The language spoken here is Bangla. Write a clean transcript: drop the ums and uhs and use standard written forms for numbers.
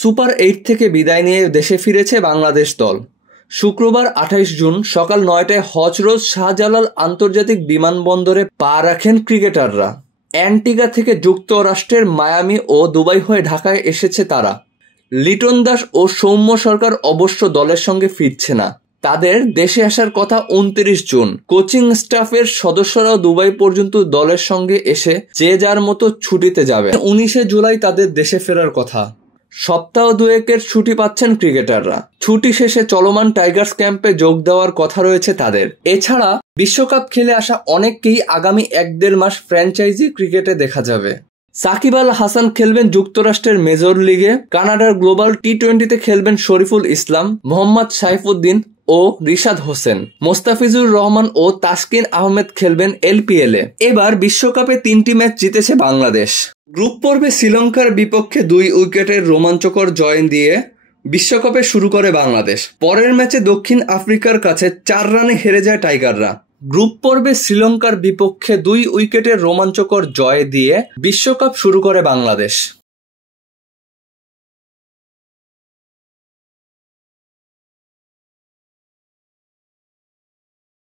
সুপার 8 থেকে বিদায় নিয়ে দেশে ফিরেছে বাংলাদেশ দল। শুক্রবার 28 জুন সকাল 9টায় হজরত শাহজালাল আন্তর্জাতিক বিমানবন্দরে পা রাখেন ক্রিকেটাররা। অ্যান্টিগা থেকে যুক্তরাষ্ট্রের মায়ামি ও দুবাই হয়ে ঢাকায় এসেছে তারা। লিটন দাস ও সৌম্য সরকার অবশ্য দলের সঙ্গে ফিরছে না। তাদের দেশে আসার কথা 29 জুন। কোচিং স্টাফের সদস্যরাও দুবাই পর্যন্ত দলের সঙ্গে এসে যে যার মতো ছুটিতে যাবে। 19 জুলাই তাদের দেশে ফেরার কথা। সপ্তাহ দুয়েকের ছুটি পাচ্ছেন ক্রিকেটাররা। ছুটি শেষে চলমান টাইগার্স ক্যাম্পে যোগ দেওয়ার কথা রয়েছে তাদের। এছাড়া বিশ্বকাপ খেলে আসা অনেককেই আগামী 1-1.5 মাস ফ্র্যাঞ্চাইজি ক্রিকেটে দেখা যাবে। সাকিব আল হাসান খেলবেন যুক্তরাষ্ট্রের মেজর লিগে। কানাডার গ্লোবাল টি20তে খেলবেন শরীফুল ইসলাম, মোহাম্মদ সাইফুদ্দিন ও রিশাদ হোসেন। মোস্তাফিজুর রহমান ও তাসকিন আহমেদ খেলবেন এলপিএলে। এবার বিশ্বকাপে 3টি ম্যাচ জিতেছে বাংলাদেশ। গ্রুপ পর্বে শ্রীলঙ্কার বিপক্ষে 2 উইকেটের রোমাঞ্চকর জয় দিয়ে বিশ্বকাপে শুরু করে বাংলাদেশ। পরের ম্যাচে দক্ষিণ আফ্রিকার কাছে 4 রানে হেরে যায় টাইগাররা। গ্রুপ পর্বে শ্রীলঙ্কার বিপক্ষে 2 উইকেটের রোমাঞ্চকর জয় দিয়ে বিশ্বকাপ শুরু করে বাংলাদেশ।